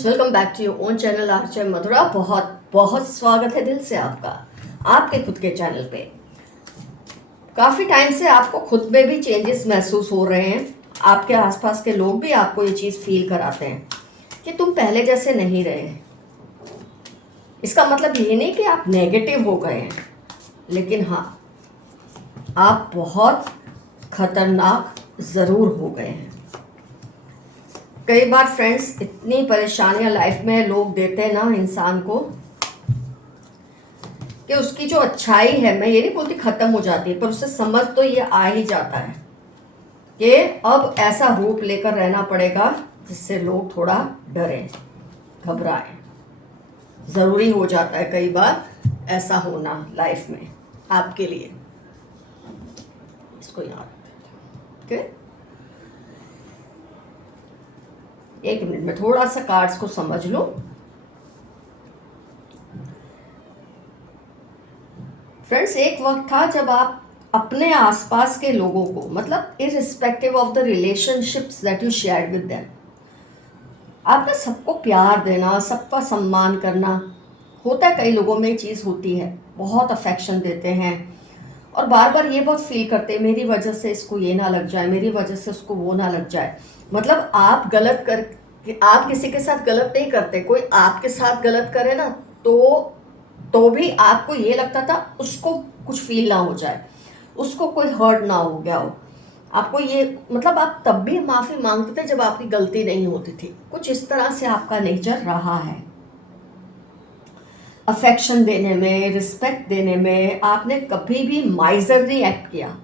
Friends, welcome back to your own channel आरचे मधुरा। बहुत बहुत स्वागत है दिल से आपका आपके खुद के चैनल पे। काफ़ी टाइम से आपको खुद में भी चेंजेस महसूस हो रहे हैं। आपके आसपास के लोग भी आपको ये चीज़ फील कराते हैं कि तुम पहले जैसे नहीं रहे। इसका मतलब ये नहीं कि आप नेगेटिव हो गए हैं, लेकिन हाँ, आप बहुत खतरनाक ज़रूर हो गए हैं। कई बार फ्रेंड्स, इतनी परेशानियां लाइफ में लोग देते हैं ना इंसान को कि उसकी जो अच्छाई है, मैं ये नहीं बोलती ख़त्म हो जाती है, पर उससे समझ तो ये आ ही जाता है कि अब ऐसा रूप लेकर रहना पड़ेगा जिससे लोग थोड़ा डरें, घबराएं। ज़रूरी हो जाता है कई बार ऐसा होना लाइफ में आपके लिए। इसको याद रखते हैं। ओके, एक मिनट में थोड़ा सा कार्ड्स को समझ लो। फ्रेंड्स, एक वक्त था जब आप अपने आसपास के लोगों को, मतलब irrespective of the relationships that you shared with them, आपने सबको प्यार देना, सबका सम्मान करना। होता है, कई लोगों में ये चीज़ होती है, बहुत अफेक्शन देते हैं और बार बार ये बहुत फील करते हैं मेरी वजह से इसको ये ना लग जाए, मेरी वजह से उसको वो ना लग जाए। मतलब आप गलत कर, आप किसी के साथ गलत नहीं करते, कोई आपके साथ गलत करे ना तो भी आपको ये लगता था उसको कुछ फील ना हो जाए, उसको कोई हर्ट ना हो गया हो। आपको ये, मतलब आप तब भी माफ़ी मांगते थे जब आपकी गलती नहीं होती थी। कुछ इस तरह से आपका नेचर रहा है। अफेक्शन देने में, रिस्पेक्ट देने में आपने कभी भी माइजर नहीं एक्ट किया।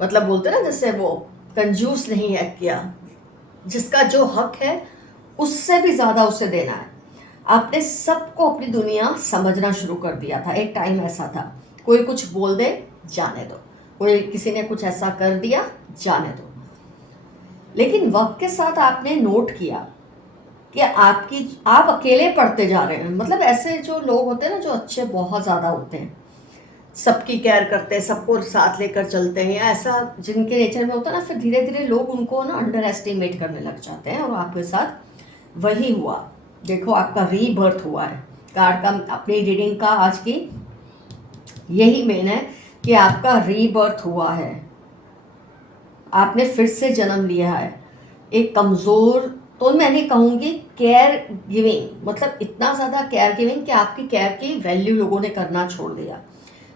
मतलब बोलते ना, जैसे वो कंजूस नहीं एक्ट किया। जिसका जो हक है उससे भी ज़्यादा उसे देना है। आपने सबको अपनी दुनिया समझना शुरू कर दिया था। एक टाइम ऐसा था, कोई कुछ बोल दे जाने दो, कोई किसी ने कुछ ऐसा कर दिया जाने दो। लेकिन वक्त के साथ आपने नोट किया कि आप अकेले पढ़ते जा रहे हैं। मतलब ऐसे जो लोग होते हैं ना, जो अच्छे बहुत ज़्यादा होते हैं, सबकी केयर करते हैं, सबको साथ लेकर चलते हैं, या ऐसा जिनके नेचर में होता है ना, फिर धीरे धीरे लोग उनको ना अंडर एस्टिमेट करने लग जाते हैं। और आपके साथ वही हुआ। देखो, आपका रीबर्थ हुआ है। कार्ड का, अपनी रीडिंग का आज की यही मेन है कि आपका रीबर्थ हुआ है। आपने फिर से जन्म लिया है। एक कमज़ोर तो मैं नहीं कहूँगी, केयर गिविंग, मतलब इतना ज़्यादा केयर गिविंग कि आपकी केयर की वैल्यू लोगों ने करना छोड़ दिया।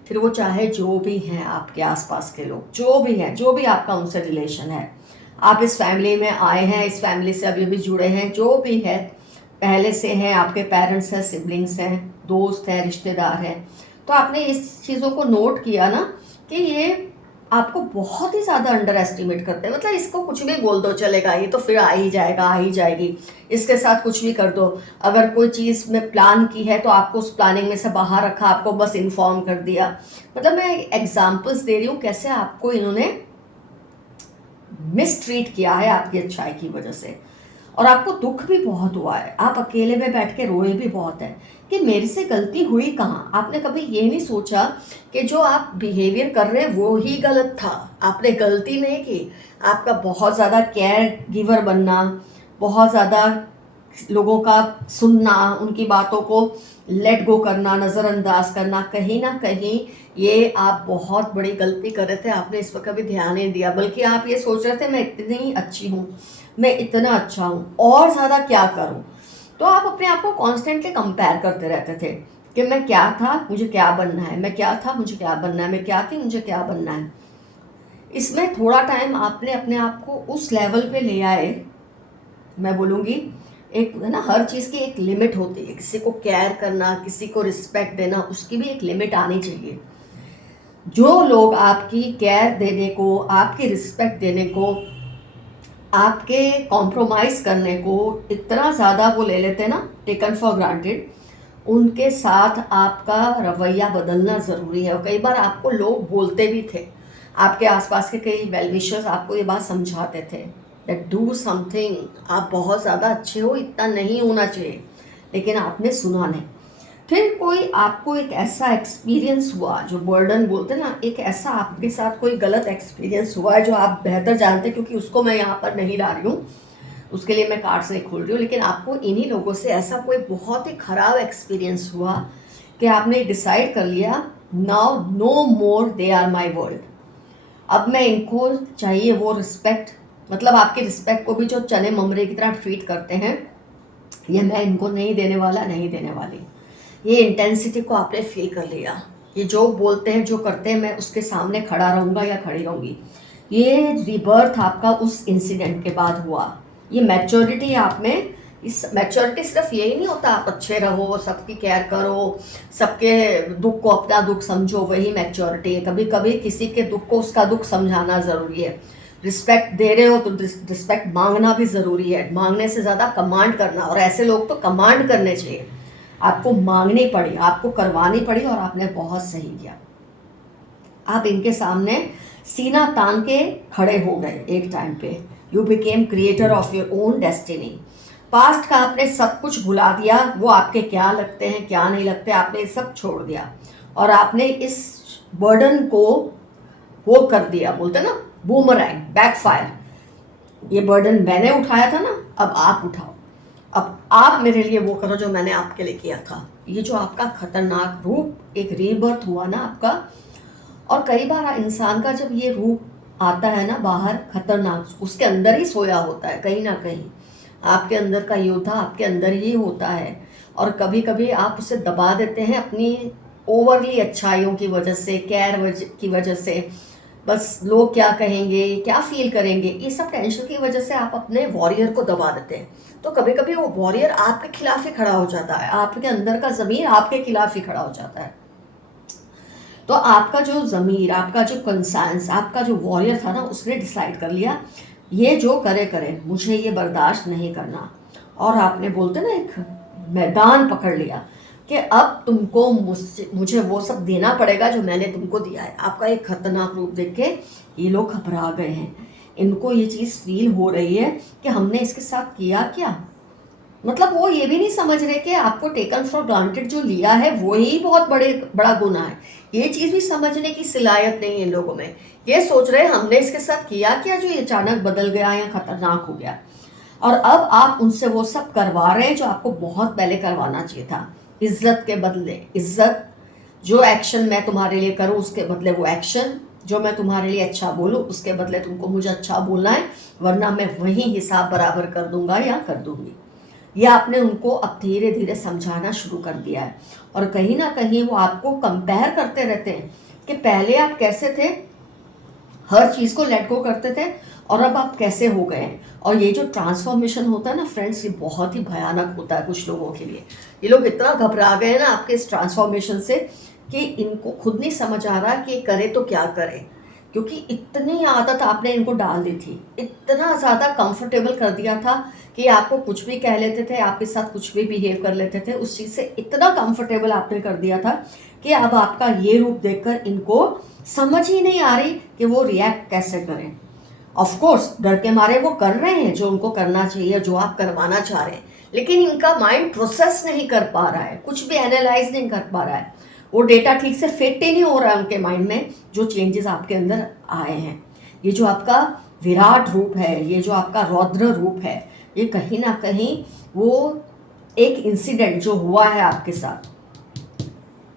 फिर वो चाहे जो भी हैं आपके आसपास के लोग, जो भी हैं, जो भी आपका उनसे रिलेशन है, आप इस फैमिली में आए हैं, इस फैमिली से अभी भी जुड़े हैं, जो भी है पहले से हैं, आपके पेरेंट्स हैं, सिबलिंग्स हैं, दोस्त हैं, रिश्तेदार हैं, तो आपने इस चीज़ों को नोट किया ना कि ये आपको बहुत ही ज़्यादा अंडर एस्टिमेट करते हैं। मतलब इसको कुछ भी बोल दो चलेगा, ये तो फिर आ ही जाएगा, आ ही जाएगी, इसके साथ कुछ भी कर दो। अगर कोई चीज़ में प्लान की है तो आपको उस प्लानिंग में से बाहर रखा, आपको बस इन्फॉर्म कर दिया। मतलब मैं एग्जाम्पल्स दे रही हूँ कैसे आपको इन्होंने मिसट्रीट किया है आपकी अच्छाई की वजह से। और आपको दुख भी बहुत हुआ है, आप अकेले में बैठ के रोए भी बहुत है कि मेरे से गलती हुई कहाँ। आपने कभी ये नहीं सोचा कि जो आप बिहेवियर कर रहे हैं वो ही गलत था, आपने गलती नहीं की। आपका बहुत ज़्यादा केयर गिवर बनना, बहुत ज़्यादा लोगों का सुनना, उनकी बातों को लेट गो करना, नज़रअंदाज करना, कहीं ना कहीं ये आप बहुत बड़ी गलती कर रहे थे। आपने इस पर कभी ध्यान नहीं दिया, बल्कि आप ये सोच रहे थे मैं इतनी अच्छी हूँ, मैं इतना अच्छा हूँ, और ज़्यादा क्या करूँ। तो आप अपने आप को कॉन्स्टेंटली कंपेयर करते रहते थे कि मैं क्या था, मुझे क्या बनना है, मैं क्या था, मुझे क्या बनना है, मैं क्या थी, मुझे क्या बनना है। इसमें थोड़ा टाइम आपने अपने आप को उस लेवल पे ले आए। मैं बोलूँगी, एक है ना, हर चीज़ की एक लिमिट होती है। किसी को केयर करना, किसी को रिस्पेक्ट देना, उसकी भी एक लिमिट आनी चाहिए। जो लोग आपकी केयर देने को, आपकी रिस्पेक्ट देने को, आपके कॉम्प्रोमाइज़ करने को इतना ज़्यादा वो ले लेते हैं ना, टेकन फॉर ग्रांटेड, उनके साथ आपका रवैया बदलना ज़रूरी है। और कई बार आपको लोग बोलते भी थे, आपके आसपास के कई वेल विशर्स आपको ये बात समझाते थे दैट डू समथिंग, आप बहुत ज़्यादा अच्छे हो, इतना नहीं होना चाहिए, लेकिन आपने सुना नहीं। फिर कोई आपको एक ऐसा एक्सपीरियंस हुआ, जो बर्डन बोलते हैं ना, एक ऐसा आपके साथ कोई गलत एक्सपीरियंस हुआ है जो आप बेहतर जानते हैं, क्योंकि उसको मैं यहाँ पर नहीं ला रही हूँ। उसके लिए मैं कार्ड्स नहीं खोल रही हूँ, लेकिन आपको इन्हीं लोगों से ऐसा कोई बहुत ही ख़राब एक्सपीरियंस हुआ कि आपने डिसाइड कर लिया now no more they are my world. अब मैं इनको चाहिए वो रिस्पेक्ट, मतलब आपकी रिस्पेक्ट को भी जो चने ममरे की तरह ट्रीट करते हैं, ये मैं इनको नहीं देने वाला, नहीं देने वाली। ये इंटेंसिटी को आपने फील कर लिया। ये जो बोलते हैं जो करते हैं मैं उसके सामने खड़ा रहूँगा या खड़ी रहूँगी। ये रिबर्थ आपका उस इंसिडेंट के बाद हुआ। ये मैच्योरिटी आप में, इस मैच्योरिटी सिर्फ यही नहीं होता आप अच्छे रहो, सबकी केयर करो, सबके दुख को अपना दुख समझो, वही मैच्योरिटी है। कभी कभी किसी के दुख को उसका दुख समझाना ज़रूरी है। रिस्पेक्ट दे रहे हो तो रिस्पेक्ट मांगना भी ज़रूरी है। मांगने से ज़्यादा कमांड करना, और ऐसे लोग तो कमांड करने चाहिए। आपको मांगनी पड़ी, आपको करवानी पड़ी, और आपने बहुत सही किया। आप इनके सामने सीना तान के खड़े हो गए एक टाइम पे। You became creator of your own destiny. Past का आपने सब कुछ भुला दिया, वो आपके क्या लगते हैं क्या नहीं लगते आपने सब छोड़ दिया, और आपने इस बर्डन को वो कर दिया, बोलते ना बूमरैंग, बैकफायर। ये बर्डन मैंने उठाया था ना, अब आप उठाओ, अब आप मेरे लिए वो करो जो मैंने आपके लिए किया था। ये जो आपका खतरनाक रूप, एक रीबर्थ हुआ ना आपका। और कई बार इंसान का जब ये रूप आता है ना बाहर खतरनाक, उसके अंदर ही सोया होता है कहीं ना कहीं। आपके अंदर का योद्धा आपके अंदर ही होता है, और कभी कभी आप उसे दबा देते हैं अपनी ओवरली अच्छाइयों की वजह से, केयर की वजह से। बस लोग क्या कहेंगे, क्या फील करेंगे, ये सब टेंशन की वजह से आप अपने वॉरियर को दबा देते हैं। तो कभी कभी वो वॉरियर आपके खिलाफ ही खड़ा हो जाता है, आपके अंदर का ज़मीर आपके खिलाफ ही खड़ा हो जाता है। तो आपका जो ज़मीर, आपका जो कंसाइंस, आपका जो वॉरियर था ना, उसने डिसाइड कर लिया ये जो करे करे, मुझे ये बर्दाश्त नहीं करना। और आपने बोलते ना एक मैदान पकड़ लिया कि अब तुमको मुझे वो सब देना पड़ेगा जो मैंने तुमको दिया है। आपका एक खतरनाक रूप देख के ये लोग घबरा गए हैं। इनको ये चीज़ फील हो रही है कि हमने इसके साथ किया क्या। मतलब वो ये भी नहीं समझ रहे कि आपको टेकन फॉर ग्रांटेड जो लिया है वो ही बहुत बड़ा गुनाह है। ये चीज़ भी समझने की सलाहियत नहीं है इन लोगों में। ये सोच रहे हैं हमने इसके साथ किया क्या जो ये अचानक बदल गया या खतरनाक हो गया। और अब आप उनसे वो सब करवा रहे हैं जो आपको बहुत पहले करवाना चाहिए था। इज्जत के बदले इज्जत, जो एक्शन मैं तुम्हारे लिए करूं उसके बदले वो एक्शन, जो मैं तुम्हारे लिए अच्छा बोलूं उसके बदले तुमको मुझे अच्छा बोलना है, वरना मैं वही हिसाब बराबर कर दूंगा या कर दूंगी। यह आपने उनको अब धीरे धीरे समझाना शुरू कर दिया है। और कहीं ना कहीं वो आपको कंपेयर करते रहते हैं कि पहले आप कैसे थे, हर चीज़ को लेट गो करते थे, और अब आप कैसे हो गए हैं। और ये जो ट्रांसफॉर्मेशन होता है ना फ्रेंड्स, ये बहुत ही भयानक होता है कुछ लोगों के लिए। ये लोग इतना घबरा गए ना आपके इस ट्रांसफॉर्मेशन से कि इनको खुद नहीं समझ आ रहा कि करे तो क्या करे, क्योंकि इतनी आदत आपने इनको डाल दी थी, इतना ज़्यादा कंफर्टेबल कर दिया था कि आपको कुछ भी कह लेते थे, आपके साथ कुछ भी बिहेव कर लेते थे, उस चीज़ से इतना कंफर्टेबल आपने कर दिया था कि अब आपका ये रूप देखकर इनको समझ ही नहीं आ रही कि वो रिएक्ट कैसे करें। ऑफ कोर्स डर के मारे वो कर रहे हैं जो उनको करना चाहिए, जो आप करवाना चाह रहे हैं, लेकिन इनका माइंड प्रोसेस नहीं कर पा रहा है, कुछ भी एनालाइज नहीं कर पा रहा है। वो डेटा ठीक से फिट ही नहीं हो रहा है उनके माइंड में, जो चेंजेस आपके अंदर आए हैं। ये जो आपका विराट रूप है, ये जो आपका रौद्र रूप है, ये कहीं ना कहीं वो एक इंसिडेंट जो हुआ है आपके साथ,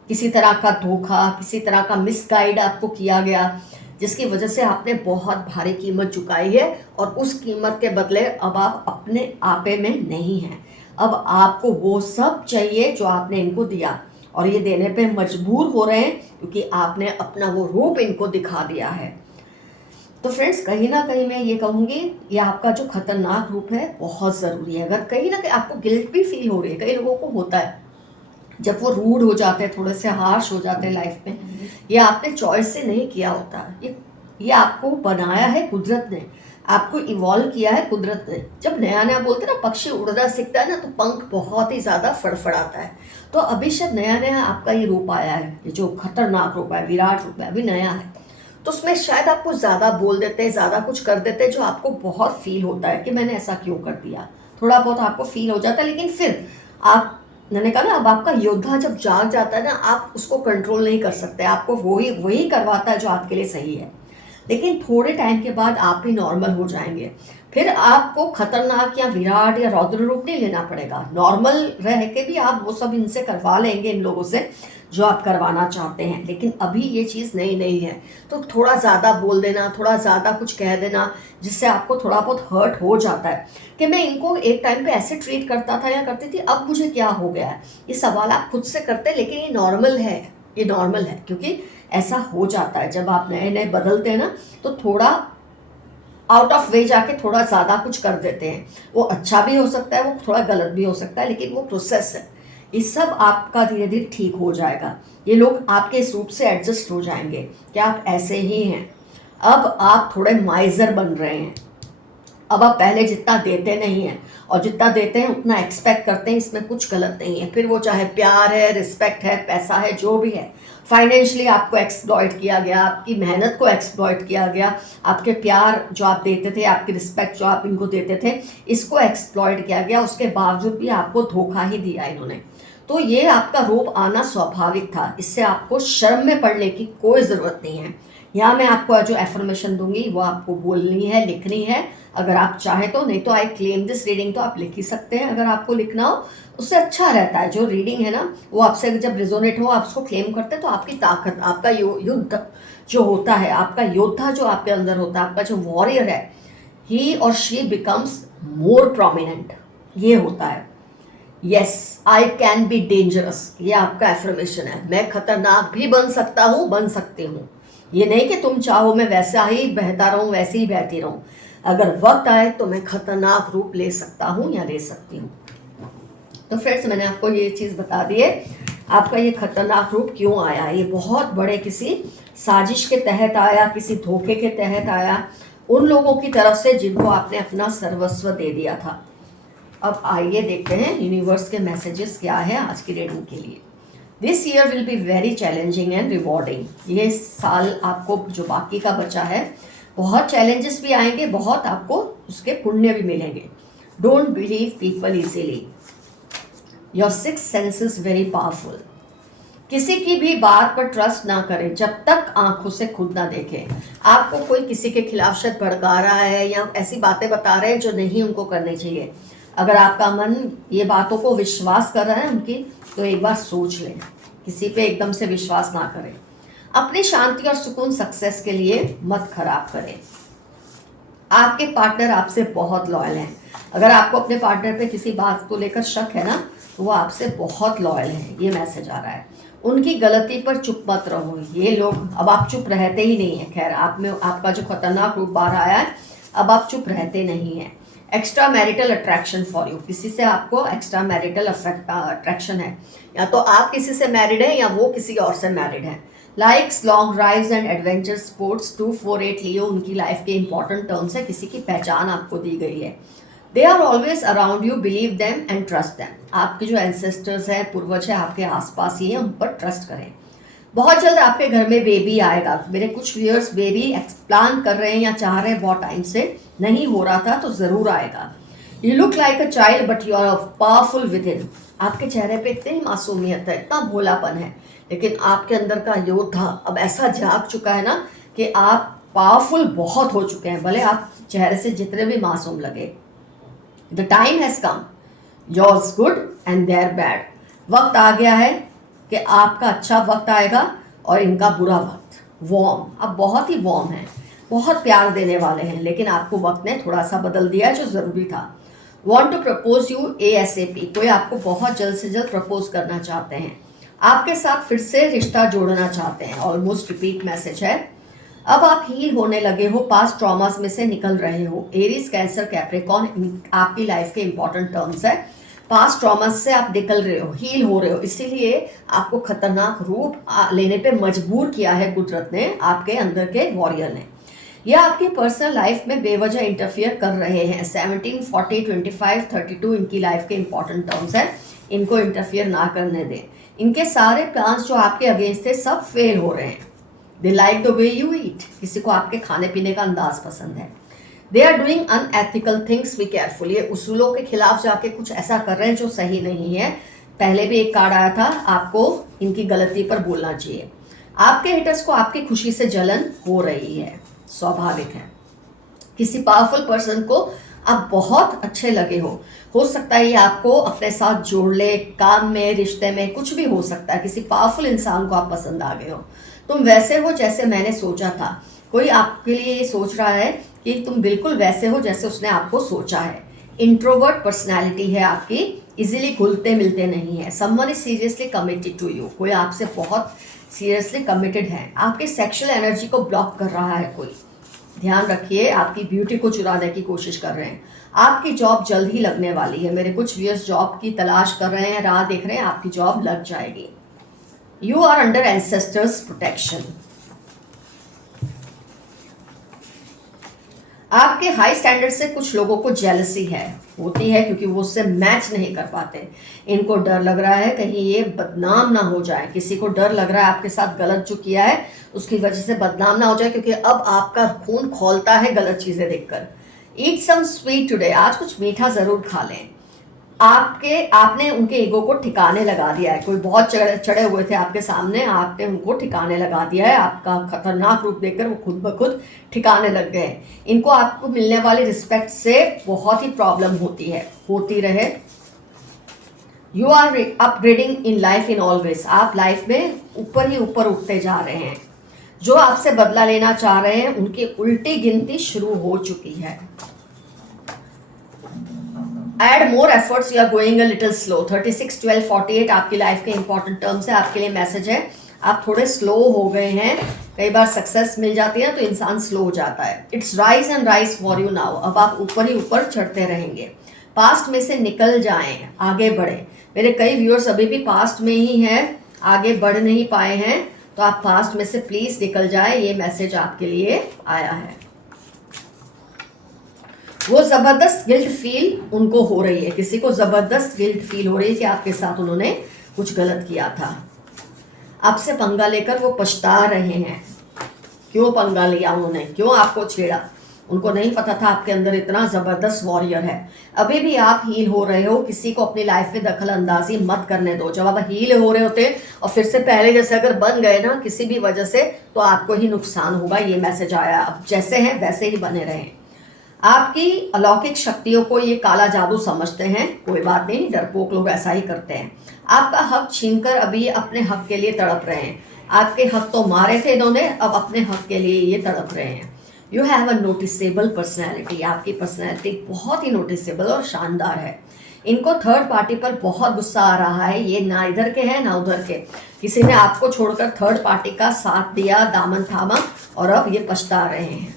किसी तरह का धोखा, किसी तरह का मिसगाइड आपको किया गया, जिसकी वजह से आपने बहुत भारी कीमत चुकाई है। और उस कीमत के बदले अब आप अपने आपे में नहीं हैं। अब आपको वो सब चाहिए जो आपने इनको दिया, और ये देने पे मजबूर हो रहे हैं क्योंकि आपने अपना वो रूप इनको दिखा दिया है। तो फ्रेंड्स, कहीं ना कहीं मैं ये कहूँगी, ये आपका जो खतरनाक रूप है बहुत ज़रूरी है। अगर कहीं ना कहीं आपको गिल्ट भी फील हो रही है, कई लोगों को होता है जब वो रूड हो जाते हैं, थोड़े से हार्श हो जाते हैं लाइफ में, ये आपने चॉइस से नहीं किया होता, ये आपको बनाया है कुदरत ने, आपको इवॉल्व किया है कुदरत ने। जब नया नया बोलते हैं ना पक्षी उड़ना सीखता है ना, तो पंख बहुत ही ज़्यादा फड़फड़ाता है। तो अभी शायद नया नया आपका ये रूप आया है, ये जो खतरनाक रूप है, विराट रूप है, अभी नया है। तो उसमें शायद आपको ज़्यादा बोल देते हैं, ज़्यादा कुछ कर देते हैं, जो आपको बहुत फील होता है कि मैंने ऐसा क्यों कर दिया। थोड़ा बहुत आपको फील हो जाता है, लेकिन फिर आप, मैंने कहा ना, अब आपका योद्धा जब जाग जाता है ना, आप उसको कंट्रोल नहीं कर सकते, आपको वही करवाता है जो आपके लिए सही है। लेकिन थोड़े टाइम के बाद आप भी नॉर्मल हो जाएंगे। फिर आपको खतरनाक या विराट या रौद्र रूप नहीं लेना पड़ेगा, नॉर्मल रह के भी आप वो सब इनसे करवा लेंगे, इन लोगों से जो आप करवाना चाहते हैं। लेकिन अभी ये चीज़ नई नहीं है, तो थोड़ा ज़्यादा बोल देना, थोड़ा ज़्यादा कुछ कह देना, जिससे आपको थोड़ा बहुत हर्ट हो जाता है कि मैं इनको एक टाइम पे ऐसे ट्रीट करता था या करती थी, अब मुझे क्या हो गया है। ये सवाल आप खुद से करते हैं, लेकिन ये नॉर्मल है, ये नॉर्मल है, क्योंकि ऐसा हो जाता है जब आप नए नए बदलते हैं ना, तो थोड़ा आउट ऑफ वे जाके थोड़ा ज़्यादा कुछ कर देते हैं। वो अच्छा भी हो सकता है, वो थोड़ा गलत भी हो सकता है, लेकिन वो प्रोसेस है। ये सब आपका धीरे धीरे ठीक हो जाएगा। ये लोग आपके इस रूप से एडजस्ट हो जाएंगे कि आप ऐसे ही हैं। अब आप थोड़े माइजर बन रहे हैं। अब आप पहले जितना देते नहीं हैं, और जितना देते हैं उतना एक्सपेक्ट करते हैं, इसमें कुछ गलत नहीं है। फिर वो चाहे प्यार है, रिस्पेक्ट है, पैसा है, जो भी है, फाइनेंशियली आपको एक्सप्लॉइट किया गया, आपकी मेहनत को एक्सप्लॉइट किया गया, आपके प्यार जो आप देते थे, आपकी रिस्पेक्ट जो आप इनको देते थे, इसको एक्सप्लॉइट किया गया, उसके बावजूद भी आपको धोखा ही दिया इन्होंने। तो ये आपका रूप आना स्वाभाविक था, इससे आपको शर्म में पड़ने की कोई ज़रूरत नहीं है। यहाँ मैं आपको जो एफर्मेशन दूंगी वो आपको बोलनी है, लिखनी है, अगर आप चाहें तो। नहीं तो आई क्लेम दिस रीडिंग तो आप लिख ही सकते हैं, अगर आपको लिखना हो उससे अच्छा रहता है। जो रीडिंग है ना, वो आपसे जब रिजोनेट हो, आप उसको क्लेम करते हैं, तो आपकी ताकत, आपका युद्ध जो होता है, आपका योद्धा जो आपके अंदर होता है, आपका जो वॉरियर है, ही और शी बिकम्स मोर प्रोमिनेंट। ये होता है। Yes, I can be dangerous, ये आपका एफर्मेशन है। मैं खतरनाक भी बन सकता हूँ, बन सकती हूँ। ये नहीं कि तुम चाहो मैं वैसा ही बहता रहूँ, वैसे ही बहती रहूँ। अगर वक्त आए तो मैं खतरनाक रूप ले सकता हूँ या ले सकती हूँ। तो फ्रेंड्स, मैंने आपको ये चीज़ बता दी है, आपका ये खतरनाक रूप क्यों आया। ये बहुत बड़े किसी साजिश के तहत आया, किसी धोखे के तहत आया, उन लोगों की तरफ से जिनको आपने अपना सर्वस्व दे दिया था। अब आइए देखते हैं यूनिवर्स के मैसेजेस क्या है आज की रीडिंग के लिए। This year will be very challenging and rewarding. ये साल आपको जो बाकी का बचा है, बहुत चैलेंजेस भी आएंगे, बहुत आपको उसके पुण्य भी मिलेंगे। Don't believe people easily, your six sense is very powerful. किसी की भी बात पर ट्रस्ट ना करें जब तक आंखों से खुद ना देखें। आपको कोई किसी के खिलाफ शायद भड़का रहा है या ऐसी बातें बता रहे हैं जो नहीं उनको करनी चाहिए। अगर आपका मन ये बातों को विश्वास कर रहा है उनकी, तो एक बार सोच लें, किसी पे एकदम से विश्वास ना करें। अपनी शांति और सुकून सक्सेस के लिए मत खराब करें। आपके पार्टनर आपसे बहुत लॉयल हैं। अगर आपको अपने पार्टनर पे किसी बात को लेकर शक है ना, तो वो आपसे बहुत लॉयल है, ये मैसेज आ रहा है। उनकी गलती पर चुप मत रहो। ये लोग, अब आप चुप रहते ही नहीं हैं। खैर, आप में आपका जो खतरनाक रूप बाहर आया है, अब आप चुप रहते नहीं हैं। Extra marital attraction for you, किसी से आपको एक्स्ट्रा मैरिटल अट्रैक्शन है, या तो आप किसी से मैरिड हैं या वो किसी और से मैरिड हैं। Likes, long drives and adventure sports. 248 लियो उनकी लाइफ के इंपॉर्टेंट टर्म्स है, किसी की पहचान आपको दी गई है। They are always around you, believe them and trust them. आपके जो एंसेस्टर्स हैं, पूर्वज है, आपके आसपास ही हैं, उन पर ट्रस्ट करें। बहुत जल्द आपके घर में बेबी आएगा। मेरे कुछ व्यूअर्स बेबी प्लान कर रहे हैं या चाह रहे हैं, बहुत टाइम से नहीं हो रहा था, तो ज़रूर आएगा। You look like a child but you are powerful within. आपके चेहरे पे इतनी मासूमियत है, इतना भोलापन है, लेकिन आपके अंदर का योद्धा अब ऐसा जाग चुका है ना कि आप पावरफुल बहुत हो चुके हैं, भले आप चेहरे से जितने भी मासूम लगे। The time has come, yours good and there bad. वक्त आ गया है कि आपका अच्छा वक्त आएगा और इनका बुरा वक्त। वार्म, अब बहुत ही वार्म है, बहुत प्यार देने वाले हैं, लेकिन आपको वक्त ने थोड़ा सा बदल दिया है जो ज़रूरी था। Want to propose you ASAP, कोई आपको बहुत जल्द से जल्द प्रपोज करना चाहते हैं, आपके साथ फिर से रिश्ता जोड़ना चाहते हैं। ऑलमोस्ट रिपीट मैसेज है। अब आप हील होने लगे हो, पास्ट ट्रॉमास में से निकल रहे हो। एरीज, कैंसर, कैप्रिकॉर्न आपकी लाइफ के इंपॉर्टेंट टर्म्स है। पास्ट ट्रॉमास से आप निकल रहे हो, हील हो रहे हो, इसीलिए आपको खतरनाक रूप लेने पे मजबूर किया है कुदरत ने, आपके अंदर के वॉरियर ने। यह आपकी पर्सनल लाइफ में बेवजह इंटरफियर कर रहे हैं। 17, 40, 25, 32 इनकी लाइफ के इंपॉर्टेंट टर्म्स है, इनको इंटरफियर ना करने दें। इनके सारे प्लान्स जो आपके अगेंस्ट थे सब फेल हो रहे हैं। They like the way you eat, किसी को आपके खाने पीने का अंदाज पसंद है। They are doing unethical things, be careful, ये उसूलों के खिलाफ जाके कुछ ऐसा कर रहे हैं जो सही नहीं है। पहले भी एक कार्ड आया था, आपको इनकी गलती पर बोलना चाहिए। आपके हिटर्स को आपकी खुशी से जलन हो रही है। स्वाभाविक है। किसी पावरफुल पर्सन को आप बहुत अच्छे लगे हो सकता है ये आपको अपने साथ जोड़ ले, काम में, रिश्ते में, कुछ भी हो सकता है। किसी पावरफुल इंसान को आप पसंद आ गए हो। तुम वैसे हो जैसे मैंने सोचा था। कोई आपके लिए ये सोच रहा है कि तुम बिल्कुल वैसे हो जैसे उसने आपको सोचा है। इंट्रोवर्ट पर्सनैलिटी है आपकी, इजीली घुलते मिलते नहीं है। Someone is seriously committed to you, कोई आपसे बहुत सीरियसली कमिटेड है। आपकी सेक्सुअल एनर्जी को ब्लॉक कर रहा है कोई, ध्यान रखिए। आपकी ब्यूटी को चुराने की कोशिश कर रहे हैं। आपकी जॉब जल्द ही लगने वाली है। मेरे कुछ व्यूअर्स जॉब की तलाश कर रहे हैं, राह देख रहे हैं, आपकी जॉब लग जाएगी। You are under ancestors protection. आपके हाई स्टैंडर्ड से कुछ लोगों को जेलसी होती है क्योंकि वो उससे मैच नहीं कर पाते। इनको डर लग रहा है कहीं ये बदनाम ना हो जाए। किसी को डर लग रहा है आपके साथ गलत जो किया है उसकी वजह से बदनाम ना हो जाए, क्योंकि अब आपका खून खौलता है गलत चीजें देखकर। ईट सम स्वीट टुडे, आज कुछ मीठा जरूर खा लें। आपने उनके ईगो को ठिकाने लगा दिया है। कोई बहुत चढ़े हुए थे आपके सामने, आपने उनको ठिकाने लगा दिया है। आपका खतरनाक रूप देखकर वो खुद ब खुद ठिकाने लग गए। इनको आपको मिलने वाली रिस्पेक्ट से बहुत ही प्रॉब्लम होती है, होती रहे। You are upgrading in life in always, आप लाइफ में ऊपर ही ऊपर उठते जा रहे हैं। जो आपसे बदला लेना चाह रहे हैं उनकी उल्टी गिनती शुरू हो चुकी है। Add more efforts, you are going a little slow. 36, 12, 48 आपकी लाइफ के इंपॉर्टेंट टर्म्स है, आपके लिए मैसेज है। आप थोड़े स्लो हो गए हैं। कई बार सक्सेस मिल जाती है तो इंसान स्लो हो जाता है। It's rise and rise for you now, अब आप ऊपर ही ऊपर चढ़ते रहेंगे। पास्ट में से निकल जाएं, आगे बढ़े। मेरे कई व्यूअर्स अभी भी पास्ट में ही हैं, आगे बढ़ नहीं पाए हैं, तो आप पास्ट में से प्लीज निकल जाए। ये मैसेज आपके लिए आया है। वो जबरदस्त गिल्ट फील उनको हो रही है, किसी को जबरदस्त गिल्ट फील हो रही है कि आपके साथ उन्होंने कुछ गलत किया था। आपसे पंगा लेकर वो पछता रहे हैं। क्यों पंगा लिया उन्होंने, क्यों आपको छेड़ा? उनको नहीं पता था आपके अंदर इतना जबरदस्त वॉरियर है। अभी भी आप हील हो रहे हो, किसी को अपनी लाइफ में दखल अंदाजी मत करने दो। जब आप हील हो रहे होते और फिर से पहले जैसे अगर बन गए ना किसी भी वजह से, तो आपको ही नुकसान होगा। ये मैसेज आया, अब जैसे हैं वैसे ही बने रहें। आपकी अलौकिक शक्तियों को ये काला जादू समझते हैं, कोई बात नहीं, डरपोक लोग ऐसा ही करते हैं। आपका हक छीनकर अभी अपने हक के लिए तड़प रहे हैं। आपके हक तो मारे थे इन्होंने, अब अपने हक के लिए ये तड़प रहे हैं। You have a noticeable personality, आपकी पर्सनैलिटी बहुत ही नोटिसेबल और शानदार है। इनको थर्ड पार्टी पर बहुत गुस्सा आ रहा है। ये ना इधर के हैं ना उधर के, किसी ने आपको छोड़कर थर्ड पार्टी का साथ दिया, दामन थामा, और अब ये पछता रहे हैं।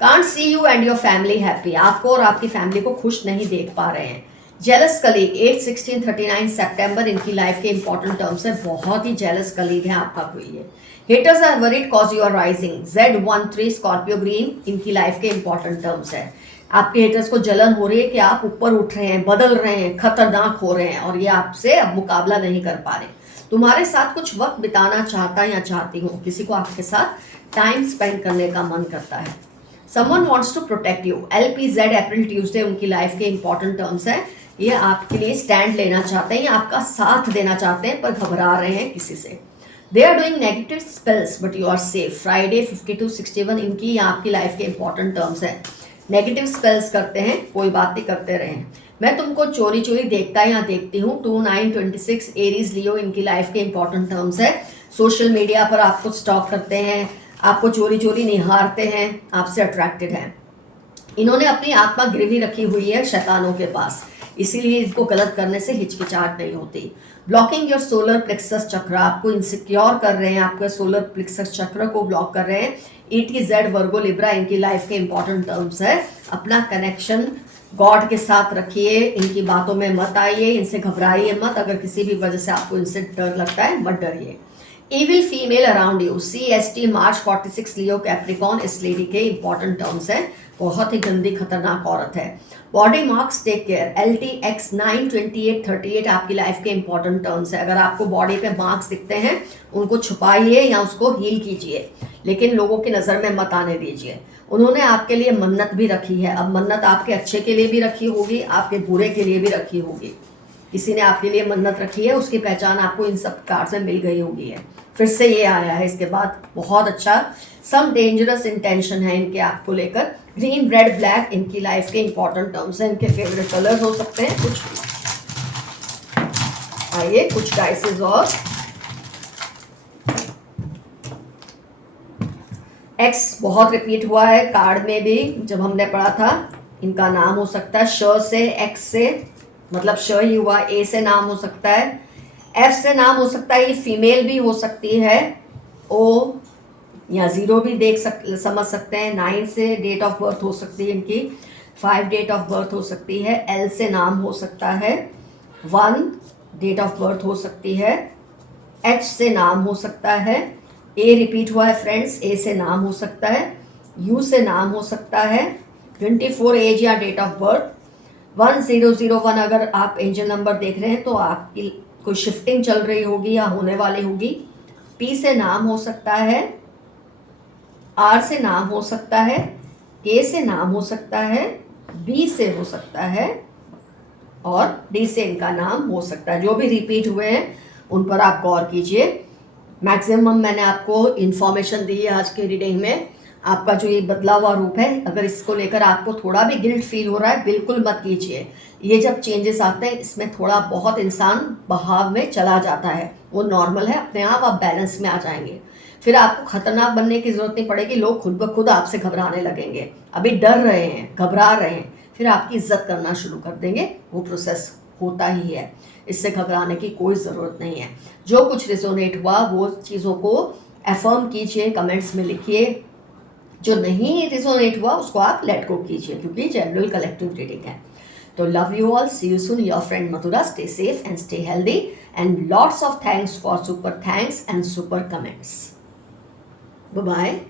Can't see you and your family happy, आपको और आपकी फैमिली को खुश नहीं देख पा रहे हैं। जेलस कलीग, 8, 16, 39 सितंबर इनकी लाइफ के इंपॉर्टेंट टर्म्स है। बहुत ही जेलस कलीग है आपका कोई ये। Haters are worried cause you are rising, Z13 Scorpio green इनकी लाइफ के इंपॉर्टेंट टर्म्स है। आपके हेटर्स को जलन हो रही है कि आप ऊपर उठ रहे हैं, बदल रहे हैं, खतरनाक हो रहे हैं, और ये आपसे अब मुकाबला नहीं कर पा रहे। तुम्हारे साथ कुछ वक्त बिताना चाहता या चाहती हूँ, किसी को आपके साथ टाइम स्पेंड करने का मन करता है। Someone wants to protect you, LPZ April Tuesday उनकी लाइफ के इंपॉर्टेंट टर्म्स है। ये आपके लिए स्टैंड लेना चाहते हैं या आपका साथ देना चाहते हैं, पर घबरा रहे हैं किसी से। They are doing negative spells but you are safe, Friday 52, 61 इनकी या आपकी लाइफ के इंपॉर्टेंट टर्म्स है। नेगेटिव स्पेल्स करते हैं, कोई बात नहीं, करते रहें। मैं तुमको चोरी चोरी देखता या देखती हूँ, 2, 9, 26 एरीज लियो इनकी लाइफ के इंपॉर्टेंट टर्म्स है। सोशल मीडिया पर आपको स्टॉक करते हैं, आपको चोरी चोरी निहारते हैं, आपसे अट्रैक्टेड हैं। इन्होंने अपनी आत्मा गिरवी रखी हुई है शैतानों के पास, इसीलिए इनको गलत करने से हिचकिचाहट नहीं होती। ब्लॉकिंग योर सोलर प्लेक्सस चक्र, आपको इनसिक्योर कर रहे हैं, आपके सोलर प्लेक्सस चक्र को ब्लॉक कर रहे हैं। ETZ वर्गो लिब्रा इनकी लाइफ के इंपॉर्टेंट टर्म्स है। अपना कनेक्शन गॉड के साथ रखिए, इनकी बातों में मत आइए, इनसे घबराइए मत। अगर किसी भी वजह से आपको इनसे डर लगता है मत डरिए। Evil female around you, CST March 46 Leo Capricorn इस लेडी के इंपॉर्टेंट टर्म्स है। बहुत ही गंदी खतरनाक औरत है। Body marks take care, LTX 9, 28, 38 आपकी लाइफ के इंपॉर्टेंट टर्म्स है। अगर आपको बॉडी पे मार्क्स दिखते हैं उनको छुपाइए या उसको हील कीजिए, लेकिन लोगों की नज़र में मत आने दीजिए। उन्होंने आपके लिए मन्नत भी रखी है, अब मन्नत आपके अच्छे के लिए भी रखी होगी, आपके बुरे के लिए भी रखी होगी। किसी ने आपके लिए मन्नत रखी है, उसकी पहचान आपको इन सब कार्ड से मिल गई होगी है। फिर से ये आया है इसके बाद, बहुत अच्छा। सम डेंजरस इंटेंशन है इनके आपको लेकर। ग्रीन, रेड, ब्लैक इनकी लाइफ के इंपॉर्टेंट टर्म्स हैं, इनके फेवरेट कलर्स हो सकते हैं कुछ। आइए कुछ डाइसेस और। एक्स बहुत रिपीट हुआ है कार्ड में भी, जब हमने पढ़ा था। इनका नाम हो सकता है श से, एक्स से, मतलब श ही हुआ। ए से नाम हो सकता है, एफ से नाम हो सकता है, ये फीमेल भी हो सकती है। ओ या ज़ीरो भी समझ सकते हैं। 9 से डेट ऑफ बर्थ हो सकती है इनकी। 5 डेट ऑफ बर्थ हो सकती है। एल से नाम हो सकता है। 1 डेट ऑफ बर्थ हो सकती है। एच से नाम हो सकता है। ए रिपीट हुआ है फ्रेंड्स, ए से नाम हो सकता है। यू से नाम हो सकता है। 24 एज या डेट ऑफ बर्थ। 1001 अगर आप एंजल नंबर देख रहे हैं तो आपकी कोई शिफ्टिंग चल रही होगी या होने वाली होगी। पी से नाम हो सकता है। आर से नाम हो सकता है। के से नाम हो सकता है। बी से हो सकता है और डी से इनका नाम हो सकता है। जो भी रिपीट हुए हैं उन पर आप गौर कीजिए। मैक्सिमम मैंने आपको इन्फॉर्मेशन दी है आज के रीडिंग में। आपका जो ये बदला हुआ रूप है, अगर इसको लेकर आपको थोड़ा भी गिल्ट फील हो रहा है, बिल्कुल मत कीजिए। ये जब चेंजेस आते हैं इसमें थोड़ा बहुत इंसान बहाव में चला जाता है, वो नॉर्मल है। अपने आप बैलेंस में आ जाएंगे। फिर आपको खतरनाक बनने की जरूरत नहीं पड़ेगी। लोग खुद ब खुद आपसे घबराने लगेंगे। अभी डर रहे हैं, घबरा रहे हैं, फिर आपकी इज्जत करना शुरू कर देंगे। वो प्रोसेस होता ही है, इससे घबराने की कोई ज़रूरत नहीं है। जो कुछ रिजोनेट हुआ वो चीज़ों को एफर्म कीजिए, कमेंट्स में लिखिए। जो नहीं रिजोनेट हुआ उसको आप लेट गो कीजिए, क्योंकि जनरल कलेक्टिव रीडिंग है। तो love you all, see you soon, your friend Mathura. Stay safe and stay healthy and lots of thanks for super thanks and super comments. Bye bye.